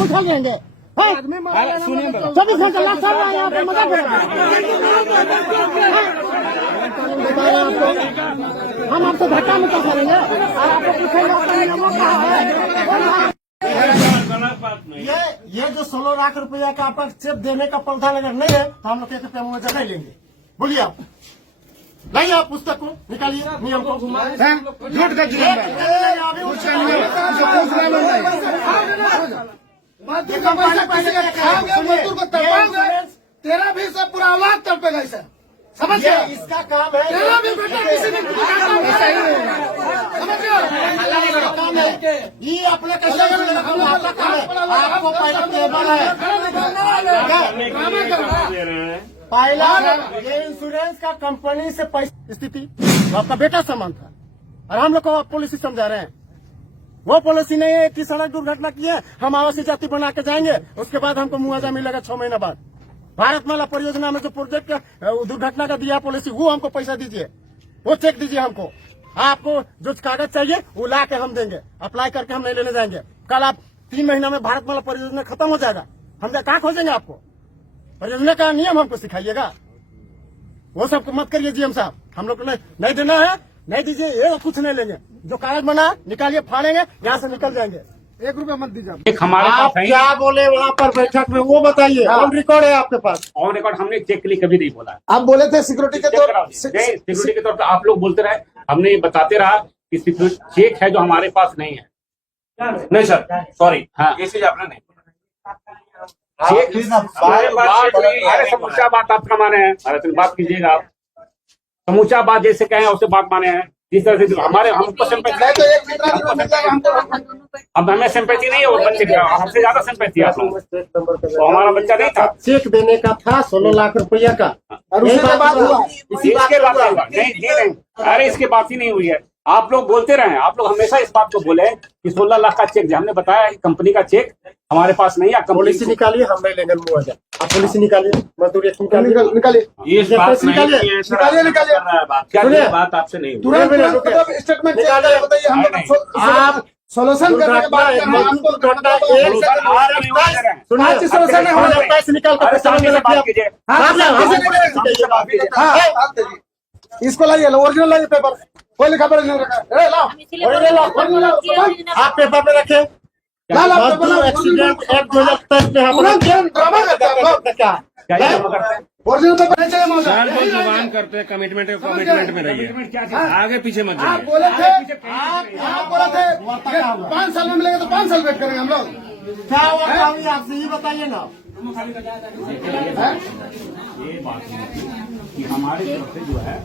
आप उठा लेंगे। चौबीस घंटे लाख चल रहा है यहाँ पे, मजा कर हम आपको धक्का में क्या करेंगे और आपको पूछेंगे। ये जो 16 लाख रुपया का आपका चेक देने का प्रावधान अगर नहीं है तो हम लोग 1 रुपया मुआवजा नहीं लेंगे। बोलिए आप लाइए, आप पुस्तक को निकालिए, नियम को झूठ का तेरा भी सब पूरा औलाद तड़पेगा सर, समझ गया? इसका काम है। तेरा भी बेटा किसी ने काम है ये अपने कैसे आपको पहला टेबल है, पहला ये इंश्योरेंस का कंपनी से पैसा स्थिति आपका बेटा समान था और हम लोग को पॉलिसी समझा रहे हैं। वो पॉलिसी नहीं है कि सड़क दुर्घटना की है हम आवासीय जाति बना के जाएंगे, उसके बाद हमको मुआवजा मिलेगा 6 महीना बाद। भारतमाला परियोजना में जो प्रोजेक्ट दुर्घटना का दिया पॉलिसी वो हमको पैसा दीजिए, वो चेक दीजिए हमको। आपको जो कागज चाहिए वो ला के हम देंगे, अप्लाई करके हम नहीं लेने जाएंगे। कल आप 3 महीना में भारतमाला परियोजना खत्म हो जाएगा, हम कहाँ खोजेंगे आपको? परियोजना का नियम हमको सिखाइएगा, वो सब मत करिए जीएम साहब। हम लोग को नहीं देना है, नहीं दीजिए, ये कुछ नहीं लेंगे। जो कागज बना निकालिए, फाड़ेंगे, यहाँ से निकल जाएंगे। 1 रुपया मत दीजिए। एक हमारे आप पास क्या बोले वहाँ पर बैठक में वो बताइए। ऑन रिकॉर्ड है आपके पास? ऑन रिकॉर्ड हमने चेक के लिए कभी नहीं बोला। आप बोले थे सिक्योरिटी के तौर सिक्योरिटी के तौर पर आप लोग बोलते रहे, हमने ये बताते रहा कि चेक है जो हमारे पास नहीं है। नहीं सर, सॉरी, हाँ, ये चीज आपने नहीं चेक अरे समूचा बात आप माने हैं, अरे बात कीजिएगा आप। समूचा बात जैसे कहें उससे बात माने हैं, जिस तरह से हमारे हमको सिंपैथी अब हमें सिंपैथी नहीं है वो बच्चे का, हमसे ज्यादा सिंपैथी है आप लोगों को। तो हमारा बच्चा नहीं था, चेक देने का था 16 लाख रुपया का, और उसके बाद हुआ इसके बाद नहीं, अरे इसके बात ही नहीं हुई है। आप लोग बोलते रहे, आप लोग हमेशा इस बात को बोले कि 16 लाख का चेक, हमने बताया कंपनी का चेक हमारे पास नहीं है। पॉलिसी निकालिए, हम नहीं लेंगे मुआवजा। आप पॉलिसी निकालिए, मजदूरी निकालिए ये बात नहीं की है सर, निकालिए क्या बात आपसे नहीं हुई? तुरंत स्टेटमेंट बताइए, हम आप सोल्यूशन करने के बाद सोल्यूशन पैसे निकाल इसको लाइए, ओरिजिनल लाइए पेपर, कोई लिखा पढ़ा नहीं रखा। आप पेपर में रखे एक्सीडेंट एक्ट 2023 ओरिजिनल पेपर चाहिए मौजूद। सर जो जुबान करते हैं कमिटमेंट में रहिए, आगे पीछे मत आप जाइए। बोले थे, आप बोले थे 5 साल में मिलेगा तो 5 साल वेट करेंगे हम लोग। क्या हुआ आपसे ये बताइए ना। ये बात है कि हमारे तरफ से जो है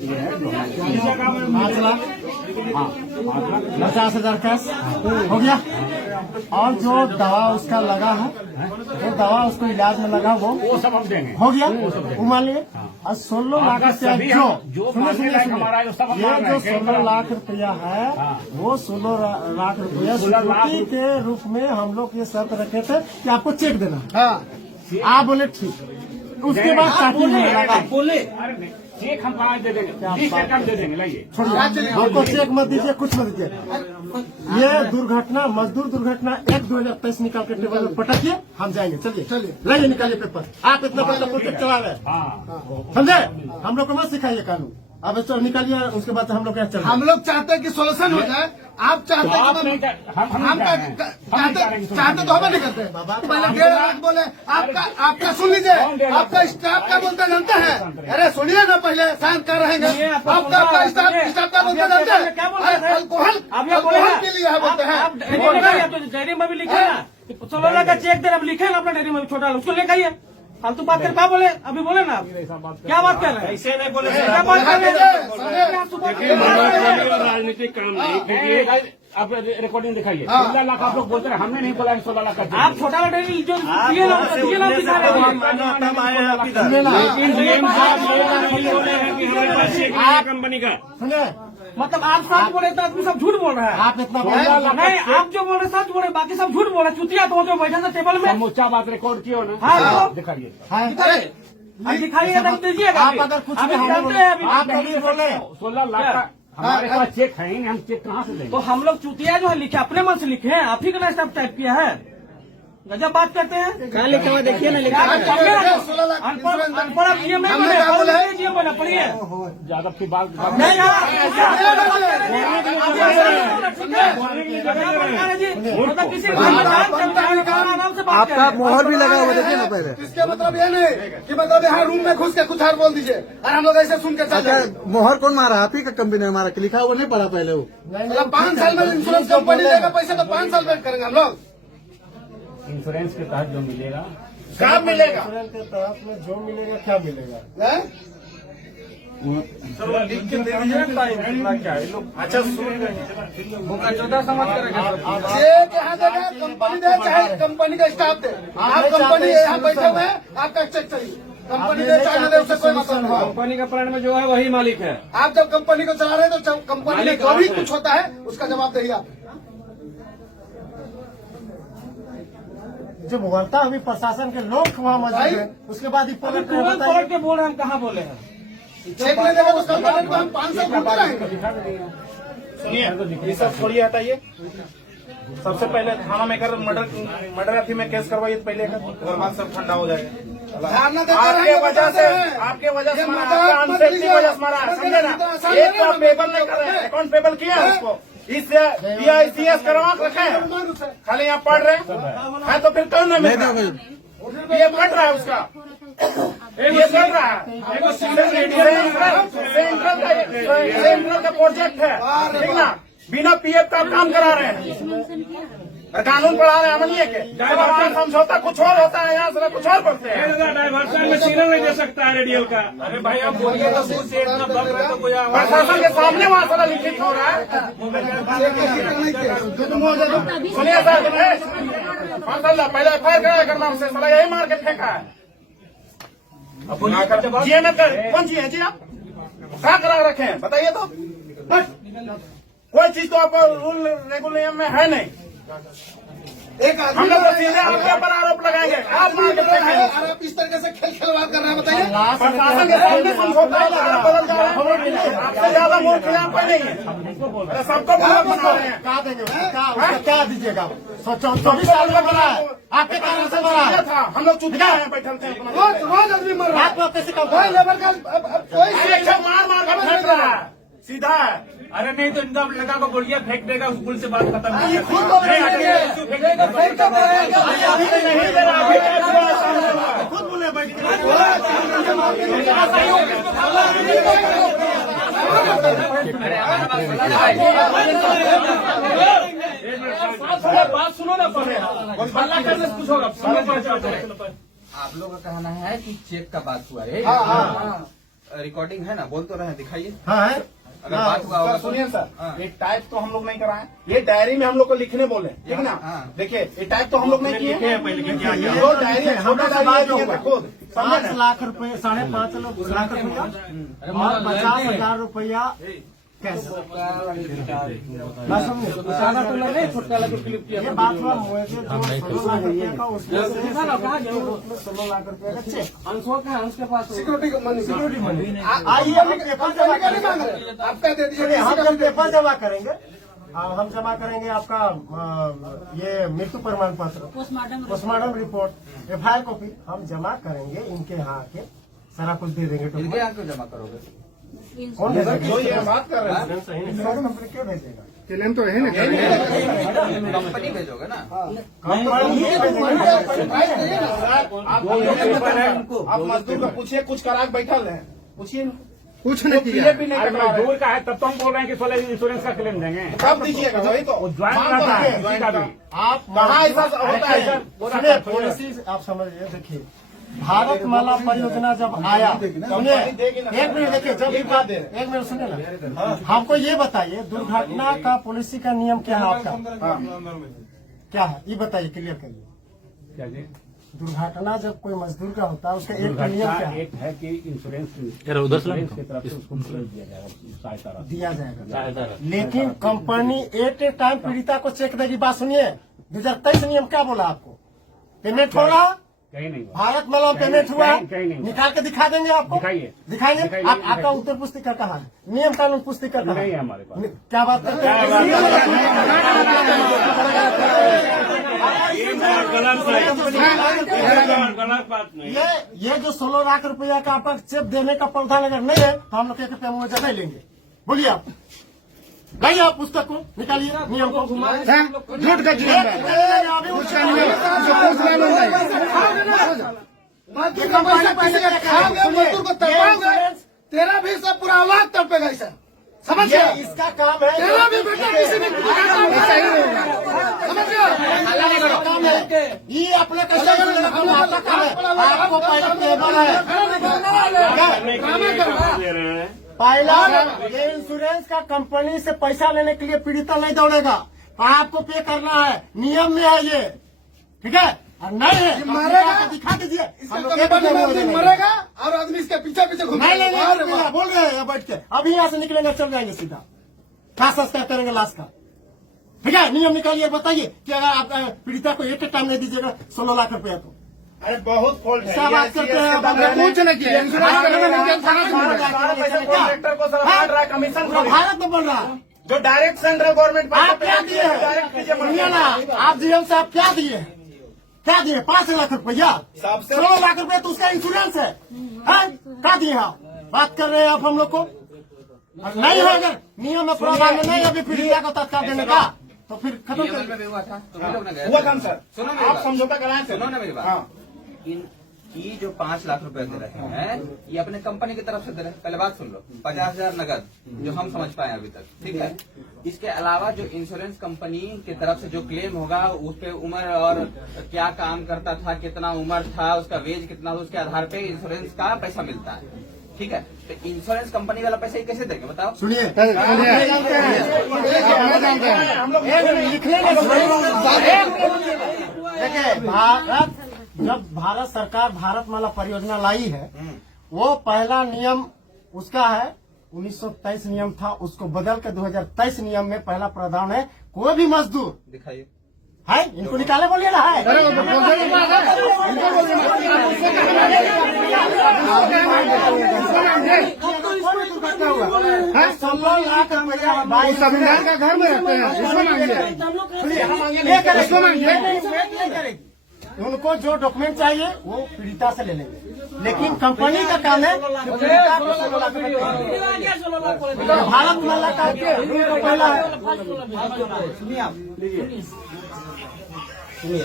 ये है 50,000 कैश हो गया, और जो दवा उसका लगा है, जो दवा उसको इलाज में लगा वो सब हम देंगे, हो गया, वो मान लिए। और 16 लाख रुपया जो सुनिए ये जो 16 लाख रुपया है वो 16 लाख रुपया सिक्योरिटी के रूप में हम लोग ये शर्त रखे थे कि आपको चेक देना है। आप बोले ठीक, उसके बाद बोले चेक हम कहाँ दे देंगे, हम दे देंगे, लाइए हमको चेक मत दीजिए, कुछ मत दीजिए। ये दुर्घटना, मजदूर दुर्घटना 1/2023 निकाल के टेबल में पटकिए, हम जाएंगे। चलिए लाइए, निकालिए पेपर। आप इतना बड़ा प्रोजेक्ट चला रहे हैं, समझे? हम लोग को मत सिखाइए कानून। अब चलो निकालिए, उसके बाद हम लोग क्या चल, हम लोग चाहते हैं कि सोल्यूशन हो जाए। आप चाहते हैं चाहते तो हमें नहीं करते बाबा। पहले 1.5 लाख बोले, आपका सुन लीजिए, आपका स्टाफ क्या बोलते जानते हैं? अरे सुनिए ना, पहले शांत कर रहेंगे। आपका स्टाफ क्या बोलते जानते हैं? अल्कोहल के लिए है बोलते हैं। डायरी में भी लिखे ना 16 लाख का चेक दे, अब लिखे ना अपना डायरी में, छोटा उसको लेकर आइए। फालतू बात कर, क्या बोले अभी बोले ना, क्या बात कर रहे हैं? ऐसे नहीं बोले, क्या बात कर रहे हैं? राजनीतिक काम नहीं। आप रिकॉर्डिंग दिखाइए। 16 लाख आप लोग बोलते रहे, हमने नहीं बोला 16 लाख का। आप छोटा वाला डायरी जो दिए ना दिखा रहे हैं कंपनी का। मतलब आप सच बोले तो आदमी सब झूठ बोल रहा है। आप इतना नहीं, आप जो बोल रहे सच बोले, बाकी सब झूठ बोल रहे। चुतिया तो जो बैठा था टेबल में, समूचा बात रिकॉर्ड किया ना। हाँ, दिखाइए, दिखाइए, दीजिएगा। आप अगर कुछ भी आप कभी बोले 16 लाख का हमारे पास चेक है ही नहीं, हम चेक कहाँ से देंगे? तो हम लोग चुतिया जो है लिखे अपने मन से लिखे हैं, आप ही का स्टाफ टाइप किया है। गजब बात करते हैं। कहाँ लिखा हुआ देखिए ना, लिखा आप पढ़िए ना तो। अनपढ़ अनपढ़ आप GM नहीं हमने बने, क्या बोला है? GM बना, पढ़िए। ज्यादा की बात नहीं यार, मतलब किसी आराम से बात आपका मोहर भी लगा हुआ देखिए ना पहले। इसके मतलब ये नहीं कि मतलब यहाँ रूम में घुस के कुछ और बोल दीजिए और हम लोग ऐसे सुन के चल अच्छा, जाए। मोहर कौन मारा? आप ही का कंपनी ने मारा कि लिखा हुआ नहीं पढ़ा पहले वो? मतलब 5 साल में इंश्योरेंस कंपनी देगा पैसे तो 5 साल वेट करेंगे हम लोग। इंश्योरेंस के तहत जो मिलेगा कब मिलेगा? इंश्योरेंस के तहत में जो मिलेगा क्या मिलेगा? हैं? अच्छा 14 समझ करेंगे। चेक यहाँ देगा, कंपनी दे चाहे कंपनी का स्टाफ दे। आप कंपनी यहाँ बैठे हुए हैं, आपका चेक चाहिए। कंपनी दे चाहे ना दे, उससे कोई मतलब नहीं। कंपनी का प्लान में जो है वही मालिक है। आप जब कंपनी को चला रहे हैं तो कंपनी में जो भी कुछ होता है उसका जवाब देंगे आप। जो बोलता अभी प्रशासन के लोग वहाँ मौजूद है, उसके बाद ही अभी पलट तुरंत पलट के बोल रहे हैं, हम कहाँ बोले हैं? चेक नहीं देगा तो कंपनी को हम 5 साल घूमते रहेंगे। ये सब छोड़िए, हटाइए। सबसे पहले थाना में कर मर्डर अथी में केस करवाइए पहले, उसके बाद सब ठंडा हो जाएगा। ध्यान न देते आपके रहेंगे, वजह बताते से हैं। आपके वजह से ये मारा, मजाक आपका मत अनसेफ्टी कीजिए। वजह से मारा, समझे ना? आसान एक नहीं तो है, आप पेपर नहीं कर रहे हैं, अकाउंट पेपर किया है उसको, इससे PICS करवा के रखे हैं, खाली यहाँ पढ़ रहे हैं तो फिर कौन नहीं मिल रहा? ये पढ़ रहा है उसका, ये पढ़ रहा है। सेंट्रल का प्रोजेक्ट है, ठीक ना? बिना PF का काम करा रहे हैं और कानून पढ़ा रहे हैं अमलिए के। जब हमारा समझौता कुछ और होता है, यहाँ से कुछ और पढ़ते हैं। डाइवर्सन में सिग्नल नहीं दे सकता है रेडियल का। अरे भाई आप बोलिए तो प्रशासन के सामने वहाँ सारा लिखित हो रहा है। सुनिए सर, माशाल्लाह पहले FIR कराया करना हमसे, साला यही मार के फेंका है। GM कौन सी है जी? आप क्या करा रखे हैं बताइए तो। कोई चीज तो आपको रूल रेगुलेशन में है नहीं। एक आदमी हम लोग तो सीधे आपके ऊपर आरोप लगाएंगे, आप मार के फेंकेंगे। और आप इस तरीके से खिलवाड़ कर रहे हैं, बताइए। प्रशासन के सामने समझौता है, आप बदल जा रहे हैं। आपसे ज्यादा मूर्ख यहाँ पे नहीं है, अरे सबको मूर्ख बना रहे हैं। क्या देंगे? उसका क्या दीजिएगा? 24 साल में बना है, आपके कारण से बना है। था हम लोग चुतिया हैं, बैठे थे अपना। रोज आदमी मर रहा है। आप लोग कैसे काम कोई लेबर का कोई अरे मार मार कर फेंक रहा है, सीधा है। अरे नहीं तो इनका लड़का को बोलिए फेंक देगा, पुल से बात खत्म। खुद तो खुद बोले बैठ के बात सुनो ना पहले, हल्ला करने से कुछ होगा। आप लोग का कहना है कि चेक का बात हुआ है। रिकॉर्डिंग है ना, बोल तो रहे हैं, दिखाइए। हाँ है। अगर बात हुआ होगा सर सुनिए सर, ये टाइप तो हम लोग नहीं कराए, ये डायरी में हम लोग को लिखने बोले, ठीक ना? देखिए ये टाइप तो हम लोग नहीं किए। जो डायरी छोटा डायरी है खुद, 5 लाख रुपए, 5.5 लाख रुपया और 50,000 रुपया कैश। ज्यादा तो लगे, छुटका लगे क्लिप किया। ये बात हुआ मुझे जो 16 लाख रुपया का, उसमें 16 लाख रुपया का चेक। अंशों का अंश के पास सिक्योरिटी मनी आइए हम पेपर जमा करेंगे। आप क्या दे सुनिए, दीजिए। हम जब पेपर जमा करेंगे, हम जमा करेंगे आपका ये मृत्यु प्रमाण पत्र, पोस्टमार्टम रिपोर्ट, FIR कॉपी हम जमा करेंगे। इनके यहाँ आके सारा कुछ दे देंगे। इनके यहाँ क्यों जमा करोगे? कौन भेजेगा? जो ये बात कर रहे हैं इंश्योरेंस कंपनी क्यों भेजेगा? चैलेंज तो है ना। कंपनी भेजोगे ना? कंपनी ही भेजेगा। आप मजदूर को पूछिए, कुछ करा के बैठल है, पूछिए कुछ नहीं किया। PF भी नहीं अरे कटवा रहे। दूर का है तब तो हम बोल रहे हैं कि 16 इंश्योरेंस का क्लेम देंगे। कब दीजिएगा? वही तो ज्वाइन मांग रहता है, तो है। किसी का भी। आप कहाँ ऐसा होता है सर? सुनिए, पॉलिसी आप समझिए। देखिए, भारत माला परियोजना जब आया, सुनिए एक मिनट, देखिए जब ये बात, एक मिनट सुनिए ना, हमको ये बताइए दुर्घटना का पॉलिसी का नियम क्या है आपका? क्या है ये बताइए, क्लियर करिए। क्या जी? दुर्घटना जब कोई मजदूर का होता है, उसका एक नियम दुर्घटना क्या है? एक है कि इंश्योरेंस की तरफ से उसको दिया जाएगा, सहायता राशि। दिया जाएगा, लेकिन कंपनी एट ए टाइम पीड़िता को चेक देगी। बात सुनिए, 2023 नियम क्या बोला आपको? पेमेंट हो रहा कहीं नहीं हुआ। भारत मलम पेमेंट हुआ है, कहीं नहीं। निकाल के दिखा देंगे आपको। दिखाइए। दिखाएंगे। दिखाइए, आपका दिखाइए। उत्तर पुस्तिका कहाँ है? नियम कानून पुस्तिका कहाँ नहीं है है? हमारे पास। क्या बात करते हैं? गलत बात नहीं। ये जो 16 लाख रुपया का आपका चेक देने का प्रावधान अगर नहीं है तो हम लोग 1 रुपया मुआवजा नहीं लेंगे। बोलिए आप, लाइए आप पुस्तक को, निकालिए नियम को। झूठ का जुर्म है। अभी उसका नियम पैसा किसी का खाओगे, मजदूर को तड़पाओगे, तेरा भी सब पूरा औलाद तड़पेगा ऐसा, समझ ये गए? इसका काम है। तेरा भी बेटा किसी ने समझ गए? काम है ये अपने कैसे आपका काम है। आपको पहला टेबल है दे रहे हैं। पहला, ये इंश्योरेंस का कंपनी से पैसा लेने के लिए पीड़िता नहीं दौड़ेगा, आपको पे करना है, नियम में है ये, ठीक है? और नहीं है तो मरेगा? दिखा दीजिए। हम लोग कंपनी में आदमी मरेगा और आदमी इसके पीछे पीछे नहीं नहीं घूमेगा। नहीं, बोल रहे हैं बैठ के, अभी यहाँ से निकलेंगे, चल जाएंगे सीधा, क्या सस्ता करेंगे लाश का, ठीक है? नियम निकालिए, बताइए कि अगर आप पीड़िता को एक टाइम नहीं दीजिएगा 16 लाख रुपया तो अरे बहुत फॉल्ट है। क्या बात करते हैं आप? कुछ नहीं किया, इंश्योरेंस करने में कॉन्ट्रेक्टर को सर बांट रहा है कमीशन पूरा को। भारत में बन रहा है। जो डायरेक्ट सेंट्रल गवर्नमेंट आप क्या दिए डायरेक्ट कीजिए सुनिए ना, आप जीएम साहब क्या दिए? क्या दिए? 5 लाख रुपया, सबसे- 16 लाख रुपया तो उसका इंश्योरेंस है, क्या दिए आप? बात कर रहे हैं आप हम लोग को। और नहीं है अगर नियम में प्रावधान में नहीं अभी पीड़िता को तत्काल देने का तो फिर खत्म DML कर। में भी हुआ था, तो हम लोग ने गए हुआ थे। काम सर, सुनो मेरी आप बात। समझौता कराएं सर। सुनो ना मेरी बात। हाँ। ये जो 5 लाख रुपए दे रहे हैं, ये अपने कंपनी की तरफ से दे रहे हैं। पहले बात सुन लो, 50,000 नगद जो हम समझ पाए अभी तक, ठीक है? इसके अलावा जो इंश्योरेंस कंपनी की तरफ से जो क्लेम होगा, उस पे उम्र और क्या काम करता था, कितना उम्र था, उसका वेज कितना था, उसके आधार पे इंश्योरेंस का पैसा मिलता है, ठीक है? तो इंश्योरेंस कंपनी वाला पैसा ये कैसे देंगे बताओ? सुनिए, हम लोग लिखने देखिए, भारत जब भारत सरकार भारतमाला परियोजना लाई है, वो पहला नियम उसका है 1923 नियम था, उसको बदल के 2023 नियम में पहला प्रावधान है, कोई भी मजदूर दिखाइए। है, इनको निकाले बोलिए ना, है दुर्घटना हुआ है 16 लाख रुपया, संविधान का घर में रहते हैं, इसको मांगिए। उनको जो डॉक्यूमेंट चाहिए वो पीड़िता से ले लेंगे, लेकिन कंपनी का काम है कि पीड़िता को 16 लाख रुपया भारत माला का रूल तो पहला है। सुनिए आप, सुनिए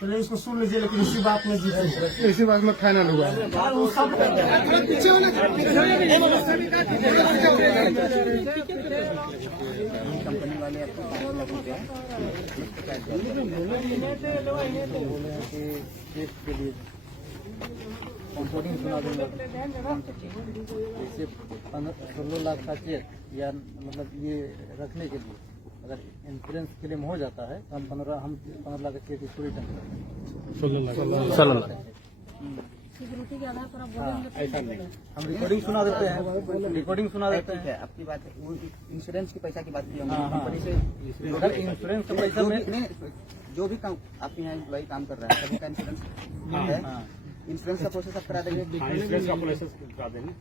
पहले इसको सुन लीजिए, लेकिन इसी बात में जीतेंगे। इसी बात में फाइनल हुआ है। वो सब कंपनी सुना दूंगा, जैसे 16 लाख का चेक या मतलब ये रखने के लिए अगर इंश्योरेंस क्लेम हो जाता है तो हम 15 लाख का चेक इसको रिटर्न करते हैं। 16 लाख। सिक्योरिटी के आधार पर आप बोलेंगे तो ऐसा नहीं, हम रिकॉर्डिंग सुना देते हैं, रिकॉर्डिंग सुना देते हैं। आपकी बात है, वो इंश्योरेंस के पैसा की बात की कंपनी से इंश्योरेंस का पैसा में जो भी काम आपके यहाँ एम्प्लॉय काम कर रहा है सभी का इंश्योरेंस है। इंश्योरेंस का प्रोसेस आप करा देंगे। इंश्योरेंस का प्रोसेस करा देंगे।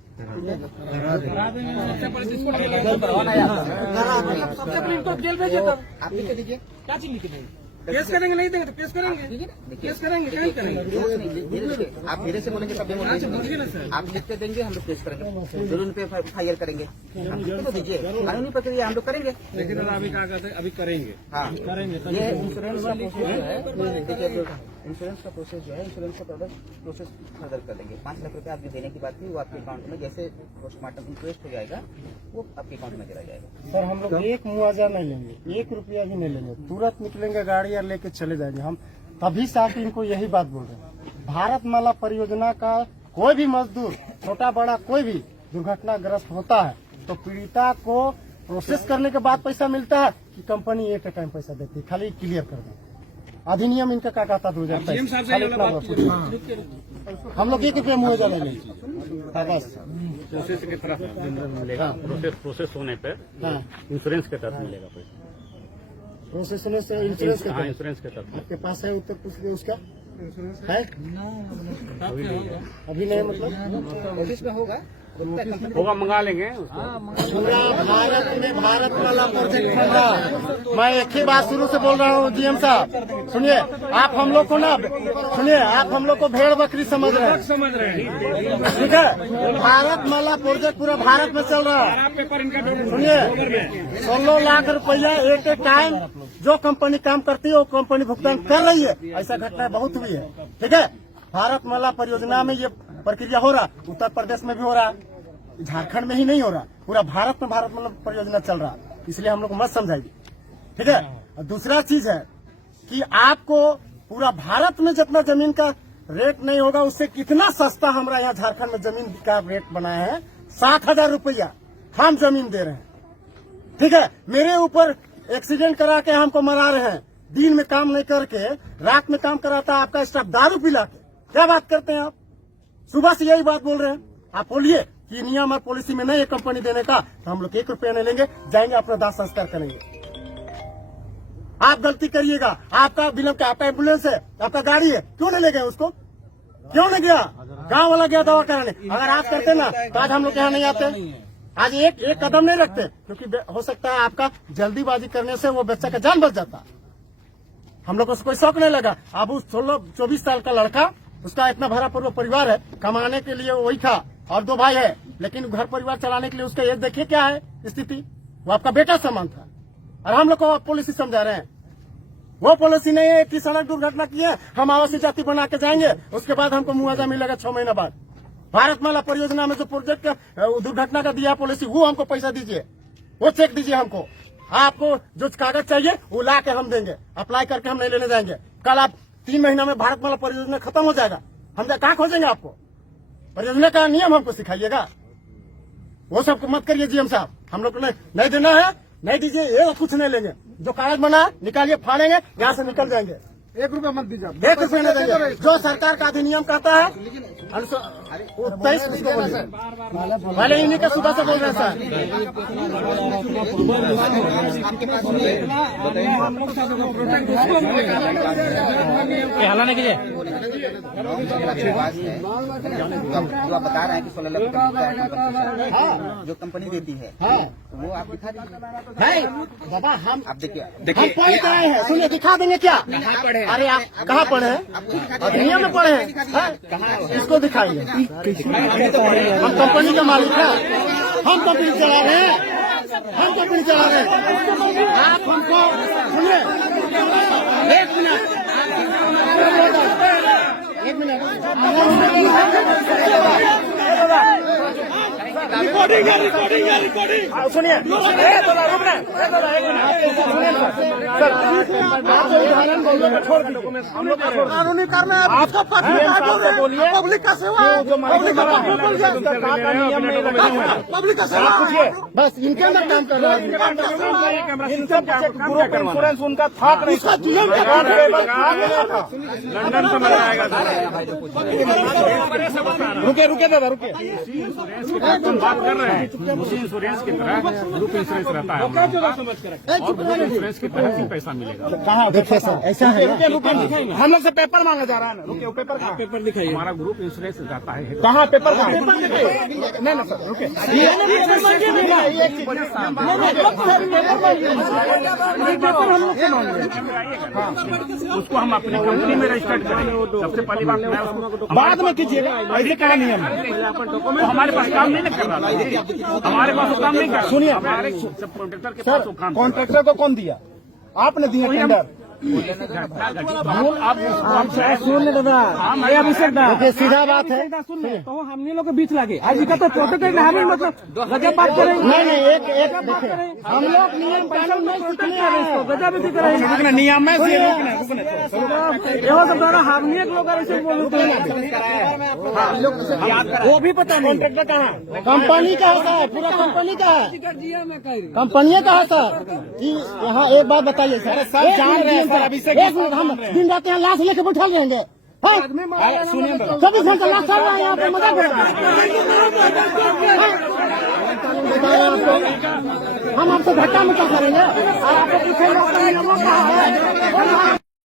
सबसे पहले इनको जेल भेजिए, तब आप लिख के दीजिए। क्या चीज लिखे देंगे? केस करेंगे, नहीं देंगे तो केस करेंगे, केस करेंगे, कहीं करेंगे। आप मेरे से बोलेंगे तब आप लिख के देंगे, हम लोग केस करेंगे, जरूर उन पे FIR करेंगे। हम लिख तो दीजिए, कानूनी प्रक्रिया हम लोग करेंगे। लेकिन अभी क्या कहते हैं, अभी करेंगे। हाँ करेंगे। ये इंश्योरेंस का प्रोसेस जो है, देखिए इंश्योरेंस का प्रोसेस जो है, इंश्योरेंस का प्रोसेस फर्दर कर देंगे। 5 लाख रुपए आपके देने की बात थी, वो आपके अकाउंट में जैसे पोस्टमार्टम इंक्वेस्ट हो जाएगा वो आपके अकाउंट में चला जाएगा। सर हम लोग एक मुआवजा नहीं लेंगे, 1 रुपया भी नहीं लेंगे, तुरंत निकलेंगे गाड़ी और लेके चले जाएंगे। हम तभी से आके इनको यही बात बोल रहे हैं। भारतमाला परियोजना का कोई भी मजदूर, छोटा बड़ा कोई भी दुर्घटनाग्रस्त होता है तो पीड़िता को प्रोसेस करने के बाद पैसा मिलता है कि कंपनी एक टाइम पैसा देती है। खाली क्लियर कर दें, अधिनियम इनका क्या कहता 2023। हम लोग 1 रुपया मुआवजा नहीं लेंगे। हाँ बस प्रोसेस की तरफ मिलेगा, प्रोसेस होने पे इंश्योरेंस के तहत मिलेगा पैसा। प्रोसेस होने से इंश्योरेंस हाँ, इंश्योरेंस के तहत। आपके पास है उत्तर प्रदेश उसका है? अभी नहीं, मतलब ऑफिस में होगा, होगा, मंगा लेंगे उसको। पूरा भारत में भारतमाला प्रोजेक्ट बन रहा है। मैं एक ही बात शुरू से बोल रहा हूँ GM साहब, सुनिए आप हम लोग को ना, सुनिए आप हम लोग को भेड़ बकरी समझ रहे हैं, ठीक है? भारतमाला प्रोजेक्ट पूरा भारत में चल रहा है। सुनिए 16 लाख रुपया एक टाइम जो कंपनी काम करती है वो कंपनी भुगतान कर रही है। ऐसा घटना बहुत हुई है, ठीक है? भारतमाला परियोजना में ये प्रक्रिया हो रहा, उत्तर प्रदेश में भी हो रहा, झारखंड में ही नहीं हो रहा, पूरा भारत में भारतमाला परियोजना चल रहा। इसलिए हम लोग मत समझाइए, ठीक है? और दूसरा चीज है कि आपको पूरा भारत में जितना जमीन का रेट नहीं होगा उससे कितना सस्ता हमारा यहाँ झारखंड में जमीन का रेट बनाया है। 7,000 रुपया हम जमीन दे रहे हैं, ठीक है? मेरे ऊपर एक्सीडेंट करा के हमको मरा रहे हैं, दिन में काम नहीं करके रात में काम कराता है आपका स्टाफ दारू पिला के। क्या बात करते हैं आप? सुबह से यही बात बोल रहे हैं। आप बोलिए कि नियम और पॉलिसी में नहीं है कंपनी देने का, तो हम लोग 1 रुपया नहीं लेंगे, जाएंगे अपना दाह संस्कार करेंगे। आप गलती करिएगा, आपका बिलम का, आपका एम्बुलेंस है, आपका गाड़ी है, क्यों नहीं ले गए उसको? क्यों नहीं गया? गांव वाला गया दवा कराने। अगर आप करते ना तो आज हम लोग यहाँ नहीं आते, आज एक कदम नहीं रखते, क्योंकि हो सकता है आपका जल्दीबाजी करने से वो बच्चा का जान बच जाता। हम लोग को कोई शौक नहीं लगा। अब उस 24 साल का लड़का, उसका इतना भरा पूर्व परिवार है, कमाने के लिए वही था और 2 भाई है, लेकिन घर परिवार चलाने के लिए उसका एज देखिए क्या है स्थिति। वो आपका बेटा समान था और हम लोग को पॉलिसी समझा रहे हैं। वो पॉलिसी नहीं है कि सड़क दुर्घटना की है हम आवासीय जाति बना के जाएंगे, उसके बाद हमको मुआवजा मिलेगा 6 महीना बाद। भारतमाला परियोजना में जो प्रोजेक्ट दुर्घटना का दिया पॉलिसी, वो हमको पैसा दीजिए, वो चेक दीजिए हमको। आपको जो कागज चाहिए वो ला के हम देंगे, अप्लाई करके हम नहीं लेने जाएंगे। कल आप 3 महीना में भारतमाला परियोजना खत्म हो जाएगा, हम कहाँ खोजेंगे आपको? परियोजना का नियम हमको सिखाइएगा, वो सब मत करिए GM साहब। हम लोग को नहीं देना है, नहीं दीजिए, ये कुछ नहीं लेंगे। जो कागज बना निकालिए, फाड़ेंगे, यहाँ से निकल जाएंगे। 1 रुपया मत दीजिए, 1 रुपया नहीं देंगे। जो सरकार का अधिनियम कहता है 23 उसको बोलिए। पहले इन्हीं का सुबह से बोल रहे हैं सर। हलाने कीजिए जो आप बता रहे हैं कि 16 लाख रुपया जो कंपनी देती है, वो आप दिखा दीजिए। नहीं बाबा, हम आप देखिए हम पढ़ के आए हैं, सुनिए दिखा देंगे क्या? अरे आप कहाँ पढ़े हैं? अधिनियम में पढ़े हैं, इसको दिखाइए। हम कंपनी के मालिक हैं, हम कंपनी चला रहे हैं, हम कंपनी चला रहे हैं। आप हमको सुनिए, 1 मिनट, 1 मिनट रिकॉर्डिंग सुनिए। कानूनी करना है आपका पब्लिक का सेवा, पब्लिक का सेवा। बस इनके अंदर काम कर रहा है। इंश्योरेंस उनका था उसका जीवन लंदन से मनाया गया। रुके दादा रुके। बात कर रहे हैं उसी इंश्योरेंस की तरह ग्रुप इंश्योरेंस रहता है हम लोग का, और ग्रुप इंश्योरेंस के तहत ही पैसा मिलेगा। कहाँ देखिए सर, ऐसा है ना? हम लोग से पेपर मांगा जा रहा है ना, रुके पेपर कहाँ? पेपर दिखाइए। हमारा ग्रुप इंश्योरेंस जाता है। कहाँ पेपर कहाँ? नहीं ना सर, रुके उसको हम अपनी कंपनी में रजिस्टर्ड करेंगे। सबसे पहली बात मैं उसको बाद में कीजिएगा, ऐसे क्या नियम है? तो हमारे पास काम नहीं कर रहा था, हमारे पास वो काम नहीं कर। सुनिए, हमारे सब कॉन्ट्रेक्टर के पास वो काम कॉन्ट्रैक्टर को कौन दिया? आपने दिया टेंडर? आप सुन ले दादा, ये अभिषेक दा, देखिए सीधा बात है। सुन ले, तो हमने लोग के बीच लगे आज का तो प्रोटेक्टर हमें मतलब गजब बात करेंगे। नहीं एक देखिए, हम लोग नियम कानून नहीं सीखने आ रहे हैं। गजब भी करेंगे नियम में से एवं सब द्वारा हमने लोग ऐसे बोलते वो भी पता नहीं। कॉन्ट्रैक्टर कहाँ? कंपनी का है सर, पूरा कंपनी का है, कंपनी का है सर। यहाँ एक बात बताइए सर, सब जान रहे हैं सर, अभिषेक एक मिनट, हम दिन रात यहाँ लाश लेके बैठा लेंगे? सुनिए 24 घंटा लाश चल रहा है यहाँ पे, मजा कर रहा है। हम आपसे घाटा में क्या करेंगे? और आपको पूछेंगे